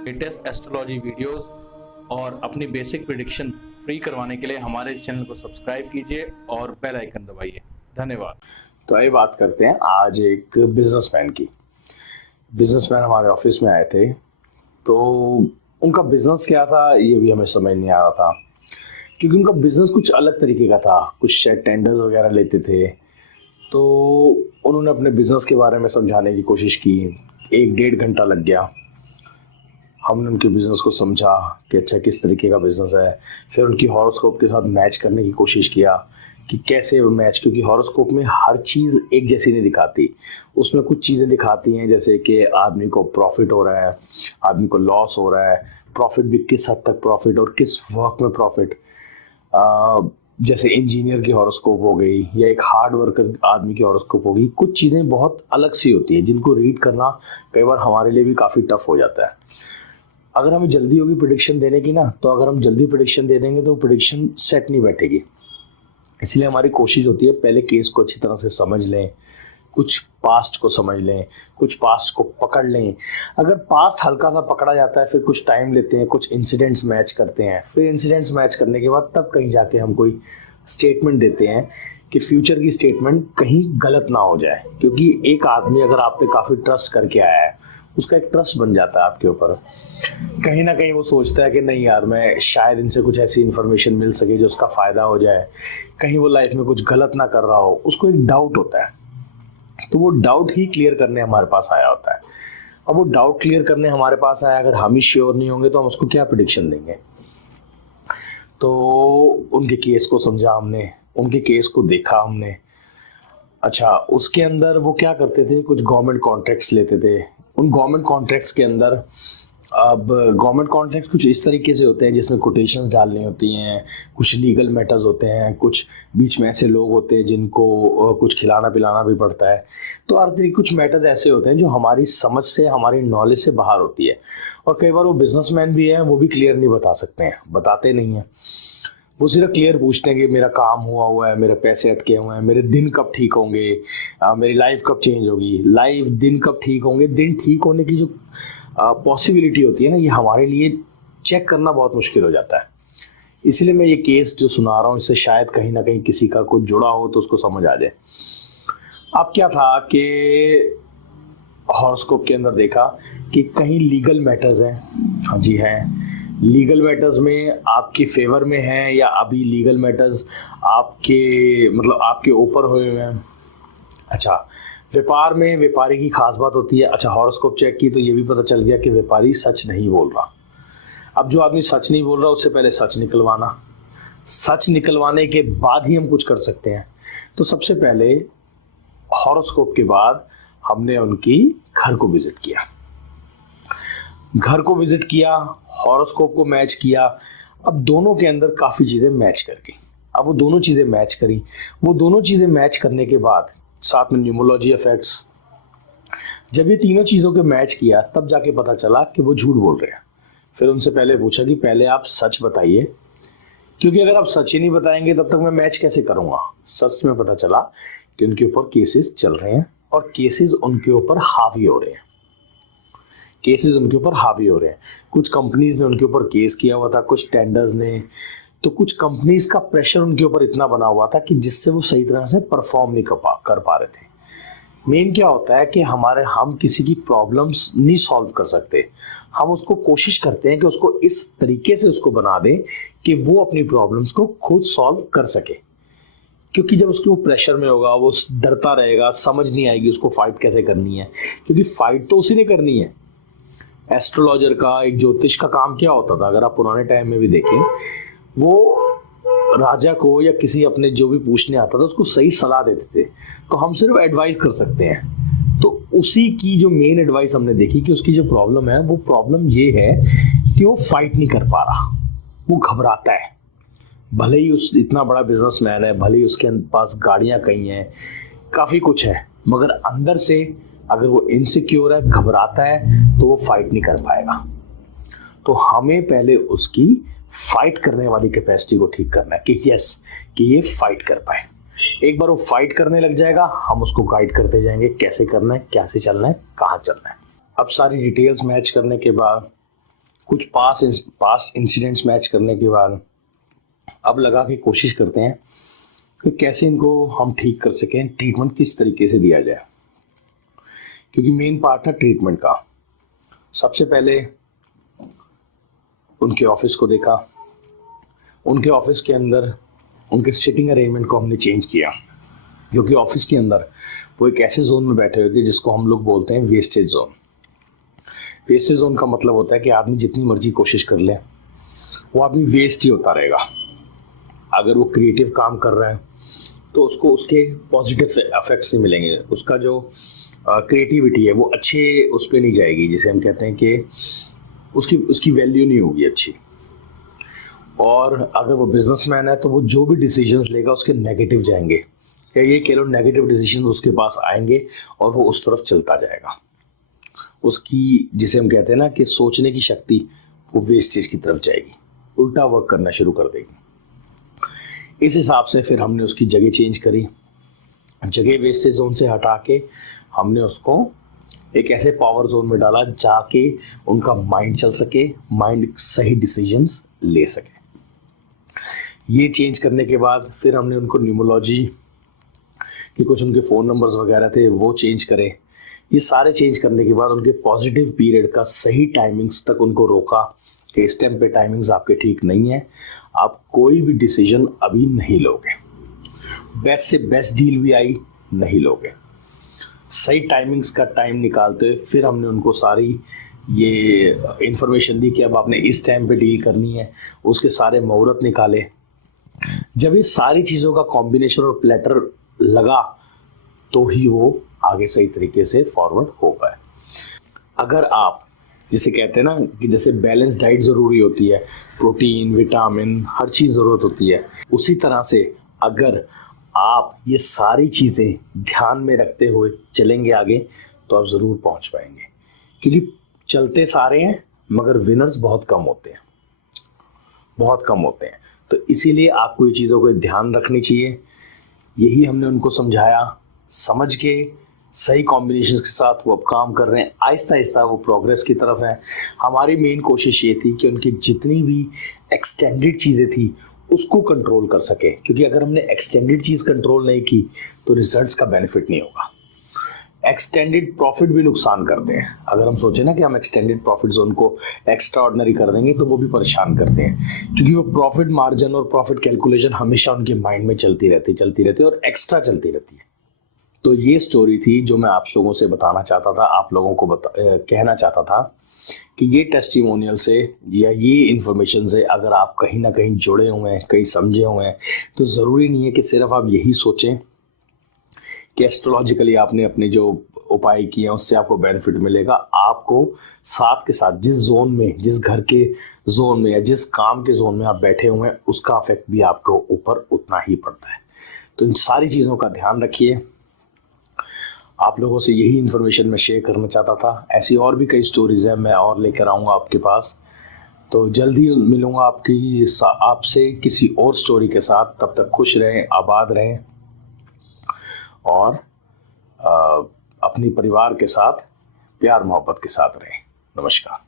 Latest astrology videos और अपनी basic prediction free करवाने के लिए हमारे चैनल को सब्सक्राइब कीजिए और बेल आइकन दबाइए। धन्यवाद। तो आइए बात करते हैं आज एक बिजनेसमैन की। बिजनेसमैन हमारे ऑफिस में आए थे, तो उनका बिजनेस क्या था ये भी हमें समझ नहीं आ रहा था, क्योंकि उनका बिजनेस कुछ अलग तरीके का था। कुछ टेंडर्स वगैरह लेते थे, तो उन्होंने अपने बिजनेस के बारे में समझाने की कोशिश की। 1-1.5 घंटा लग गया। हमने उनके बिजनेस को समझा कि अच्छा किस तरीके का बिजनेस है। फिर उनकी हॉरोस्कोप के साथ मैच करने की कोशिश किया कि कैसे वो मैच, क्योंकि हॉरोस्कोप में हर चीज़ एक जैसी नहीं दिखाती। उसमें कुछ चीज़ें दिखाती हैं जैसे कि आदमी को प्रॉफिट हो रहा है, आदमी को लॉस हो रहा है, प्रॉफिट भी किस हद तक प्रॉफिट और किस वर्क में प्रॉफिट। जैसे इंजीनियर की हॉरोस्कोप हो गई या एक हार्ड वर्कर आदमी की हॉरोस्कोप हो गई। कुछ चीज़ें बहुत अलग सी होती हैं जिनको रीड करना कई बार हमारे लिए भी काफ़ी टफ हो जाता है। अगर हमें जल्दी होगी प्रेडिक्शन देने की ना, तो अगर हम जल्दी प्रेडिक्शन दे देंगे तो प्रेडिक्शन सेट नहीं बैठेगी। इसलिए हमारी कोशिश होती है पहले केस को अच्छी तरह से समझ लें, कुछ पास्ट को समझ लें, कुछ पास्ट को पकड़ लें। अगर पास्ट हल्का सा पकड़ा जाता है फिर कुछ टाइम लेते हैं, कुछ इंसिडेंट्स मैच करते हैं, फिर इंसिडेंट्स मैच करने के बाद तब कहीं जाके हम कोई स्टेटमेंट देते हैं कि फ्यूचर की स्टेटमेंट कहीं गलत ना हो जाए। क्योंकि एक आदमी अगर आप पे काफ़ी ट्रस्ट करके आया है, उसका एक ट्रस्ट बन जाता है आपके ऊपर। कहीं ना कहीं वो सोचता है कि नहीं यार, मैं शायद इनसे कुछ ऐसी इन्फॉर्मेशन मिल सके जो उसका फ़ायदा हो जाए, कहीं वो लाइफ में कुछ गलत ना कर रहा हो। उसको एक डाउट होता है, तो वो डाउट ही क्लियर करने हमारे पास आया होता है। अब वो डाउट क्लियर करने हमारे पास आया, अगर हम ही श्योर नहीं होंगे तो हम उसको क्या प्रेडिक्शन देंगे। तो उनके केस को समझा हमने, उनके केस को देखा हमने। अच्छा, उसके अंदर वो क्या करते थे, कुछ गवर्नमेंट कॉन्ट्रैक्ट्स लेते थे। उन गवर्नमेंट कॉन्ट्रैक्ट्स के अंदर, अब गवर्नमेंट कॉन्ट्रैक्ट कुछ इस तरीके से होते हैं जिसमें कोटेशंस डालनी होती हैं, कुछ लीगल मैटर्स होते हैं, कुछ बीच में ऐसे लोग होते हैं जिनको कुछ खिलाना पिलाना भी पड़ता है। तो हर तरीके कुछ मैटर्स ऐसे होते हैं जो हमारी समझ से, हमारी नॉलेज से बाहर होती है। और कई बार वो बिजनेसमैन भी हैं, वो भी क्लियर नहीं बता सकते हैं, बताते नहीं हैं। वो सिर्फ क्लियर पूछते हैं कि मेरा काम हुआ है, मेरे पैसे अटके हुए हैं, मेरे दिन कब ठीक होंगे, मेरी लाइफ कब चेंज होगी। लाइफ, दिन कब ठीक होंगे, दिन ठीक होने की जो पॉसिबिलिटी होती है ना, ये हमारे लिए चेक करना बहुत मुश्किल हो जाता है। इसलिए मैं ये केस जो सुना रहा हूँ, इससे शायद कहीं ना कहीं किसी का कुछ जुड़ा हो तो उसको समझ आ जाए। अब क्या था कि हॉरोस्कोप के अंदर देखा कि कहीं लीगल मैटर्स हैं। हाँ जी हैं, लीगल मैटर्स में आपके फेवर में हैं या अभी लीगल मैटर्स आपके मतलब आपके ऊपर हुए हैं। अच्छा, व्यापार में व्यापारी की खास बात होती है। अच्छा, हॉरोस्कोप चेक की तो ये भी पता चल गया कि व्यापारी सच नहीं बोल रहा। अब जो आदमी सच नहीं बोल रहा, उससे पहले सच निकलवाना, सच निकलवाने के बाद ही हम कुछ कर सकते हैं। तो सबसे पहले हॉरोस्कोप के बाद हमने उनकी घर को विजिट किया। घर को विजिट किया, हॉरोस्कोप को मैच किया। अब दोनों के अंदर काफ़ी चीज़ें मैच कर गई। अब वो दोनों चीज़ें मैच करी। वो दोनों चीज़ें मैच करने के बाद साथ में न्यूमरोलॉजी इफेक्ट्स, जब ये तीनों चीज़ों के मैच किया तब जाके पता चला कि वो झूठ बोल रहे हैं। फिर उनसे पहले पूछा कि पहले आप सच बताइए, क्योंकि अगर आप सच ही नहीं बताएंगे तब तक मैं मैच कैसे करूँगा। सच में पता चला कि उनके ऊपर केसेस चल रहे हैं और केसेस उनके ऊपर हावी हो रहे हैं। केसेस उनके ऊपर हावी हो रहे हैं। कुछ कंपनीज ने उनके ऊपर केस किया हुआ था, कुछ टेंडर्स ने, तो कुछ कंपनीज का प्रेशर उनके ऊपर इतना बना हुआ था कि जिससे वो सही तरह से परफॉर्म नहीं कर पा रहे थे। मेन क्या होता है कि हम किसी की प्रॉब्लम्स नहीं सॉल्व कर सकते। हम उसको कोशिश करते हैं कि उसको इस तरीके से उसको बना दें कि वो अपनी प्रॉब्लम्स को खुद सॉल्व कर सके। क्योंकि जब उसके वो प्रेशर में होगा, वो डरता रहेगा, समझ नहीं आएगी उसको फाइट कैसे करनी है, क्योंकि फाइट तो उसी ने करनी है। एस्ट्रोलॉजर का, एक ज्योतिष का काम क्या होता था, अगर आप पुराने टाइम में भी देखें, वो राजा को या किसी अपने जो भी पूछने आता था उसको सही सलाह देते थे। तो हम सिर्फ एडवाइस कर सकते हैं। तो उसी की जो मेन एडवाइस हमने देखी कि उसकी जो प्रॉब्लम है, वो प्रॉब्लम ये है कि वो फाइट नहीं कर पा रहा, वो घबराता है। भले ही उस इतना बड़ा बिजनेसमैन है, भले ही उसके पास गाड़ियां कई हैं, काफ़ी कुछ है, मगर अंदर से अगर वो इनसिक्योर है, घबराता है, तो वो फाइट नहीं कर पाएगा। तो हमें पहले उसकी फाइट करने वाली कैपेसिटी को ठीक करना है कि यस, कि ये फाइट कर पाए। एक बार वो फाइट करने लग जाएगा, हम उसको गाइड करते जाएंगे कैसे करना है, कैसे चलना है, कहाँ चलना है। अब सारी डिटेल्स मैच करने के बाद कुछ पास्ट इंसिडेंट्स मैच करने के बाद अब लगा के कोशिश करते हैं कि कैसे इनको हम ठीक कर सकें, ट्रीटमेंट किस तरीके से दिया जाए, क्योंकि मेन पार्ट था ट्रीटमेंट का। सबसे पहले उनके ऑफिस को देखा। उनके ऑफिस के अंदर उनके सिटिंग अरेंजमेंट को हमने चेंज किया, जो कि ऑफिस के अंदर वो एक ऐसे जोन में बैठे हुए थे जिसको हम लोग बोलते हैं वेस्टेज जोन। वेस्टेज जोन का मतलब होता है कि आदमी जितनी मर्जी कोशिश कर ले, वो आदमी वेस्ट ही होता रहेगा। अगर वो क्रिएटिव काम कर रहा है तो उसको उसके पॉजिटिव इफेक्ट्स नहीं मिलेंगे, उसका जो क्रिएटिविटी है वो अच्छे उस पर नहीं जाएगी, जिसे हम कहते हैं कि उसकी वैल्यू नहीं होगी अच्छी। और अगर वो बिजनेसमैन है तो वो जो भी डिसीजंस लेगा उसके नेगेटिव जाएंगे, या ये कह लो नेगेटिव डिसीजंस उसके पास आएंगे और वो उस तरफ चलता जाएगा। उसकी, जिसे हम कहते हैं ना कि सोचने की शक्ति, वो वेस्टेज की तरफ जाएगी, उल्टा वर्क करना शुरू कर देगी। इस हिसाब से फिर हमने उसकी जगह चेंज करी। जगह वेस्टेज जोन से हटा के हमने उसको एक ऐसे पावर जोन में डाला जाके उनका माइंड चल सके, माइंड सही डिसीजंस ले सके। ये चेंज करने के बाद फिर हमने उनको न्यूमरोलॉजी कि कुछ उनके फ़ोन नंबर्स वगैरह थे वो चेंज करे। ये सारे चेंज करने के बाद उनके पॉजिटिव पीरियड का सही टाइमिंग्स तक उनको रोका कि इस टाइम पे टाइमिंग्स आपके ठीक नहीं है, आप कोई भी डिसीजन अभी नहीं लोगे, बेस्ट से बेस्ट डील भी आई नहीं लोगे। सही टाइमिंग्स का टाइम निकालते हुए फिर हमने उनको सारी ये इंफॉर्मेशन दी कि अब आपने इस टाइम पे डील करनी है, उसके सारे मुहूर्त निकाले। जब ये सारी चीज़ों का कॉम्बिनेशन और प्लेटर लगा तो ही वो आगे सही तरीके से फॉरवर्ड हो पाए। अगर आप, जिसे कहते हैं ना कि जैसे बैलेंस डाइट ज़रूरी होती है, प्रोटीन, विटामिन, हर चीज़ ज़रूरत होती है, उसी तरह से अगर आप ये सारी चीज़ें ध्यान में रखते हुए चलेंगे आगे तो आप ज़रूर पहुंच पाएंगे। क्योंकि चलते सारे हैं मगर विनर्स बहुत कम होते हैं, बहुत कम होते हैं। तो इसीलिए आपको ये चीज़ों को ध्यान रखनी चाहिए। यही हमने उनको समझाया, समझ के सही कॉम्बिनेशन के साथ वो अब काम कर रहे हैं। आहिस्ता आहिस्ता वो प्रोग्रेस की तरफ है। हमारी मेन कोशिश ये थी कि उनकी जितनी भी एक्सटेंडेड चीज़ें थी उसको कंट्रोल कर सके, क्योंकि अगर हमने एक्सटेंडेड चीज़ कंट्रोल नहीं की तो रिजल्ट्स का बेनिफिट नहीं होगा। एक्सटेंडेड प्रॉफिट भी नुकसान करते हैं। अगर हम सोचें ना कि हम एक्सटेंडेड प्रॉफिट जोन को एक्स्ट्रा ऑर्डिनरी कर देंगे तो वो भी परेशान करते हैं, क्योंकि वो प्रॉफिट मार्जिन और प्रॉफिट कैलकुलेशन हमेशा उनके माइंड में चलती रहती और एक्स्ट्रा चलती रहती है। तो ये स्टोरी थी जो मैं आप लोगों से बताना चाहता था, आप लोगों को कहना चाहता था कि ये टेस्टिमोनियल से या ये इन्फॉर्मेशन से अगर आप कहीं ना कहीं जुड़े हुए हैं, कहीं समझे हुए हैं, तो ज़रूरी नहीं है कि सिर्फ आप यही सोचें कि एस्ट्रोलॉजिकली आपने अपने जो उपाय किए हैं उससे आपको बेनिफिट मिलेगा। आपको साथ के साथ जिस जोन में, जिस घर के जोन में या जिस काम के जोन में आप बैठे हुए हैं उसका इफेक्ट भी आपको ऊपर उतना ही पड़ता है। तो इन सारी चीज़ों का ध्यान रखिए। आप लोगों से यही इन्फॉर्मेशन मैं शेयर करना चाहता था। ऐसी और भी कई स्टोरीज हैं, मैं और लेकर आऊँगा आपके पास। तो जल्दी मिलूँगा आपसे किसी और स्टोरी के साथ। तब तक खुश रहें, आबाद रहें और अपनी परिवार के साथ प्यार मोहब्बत के साथ रहें। नमस्कार।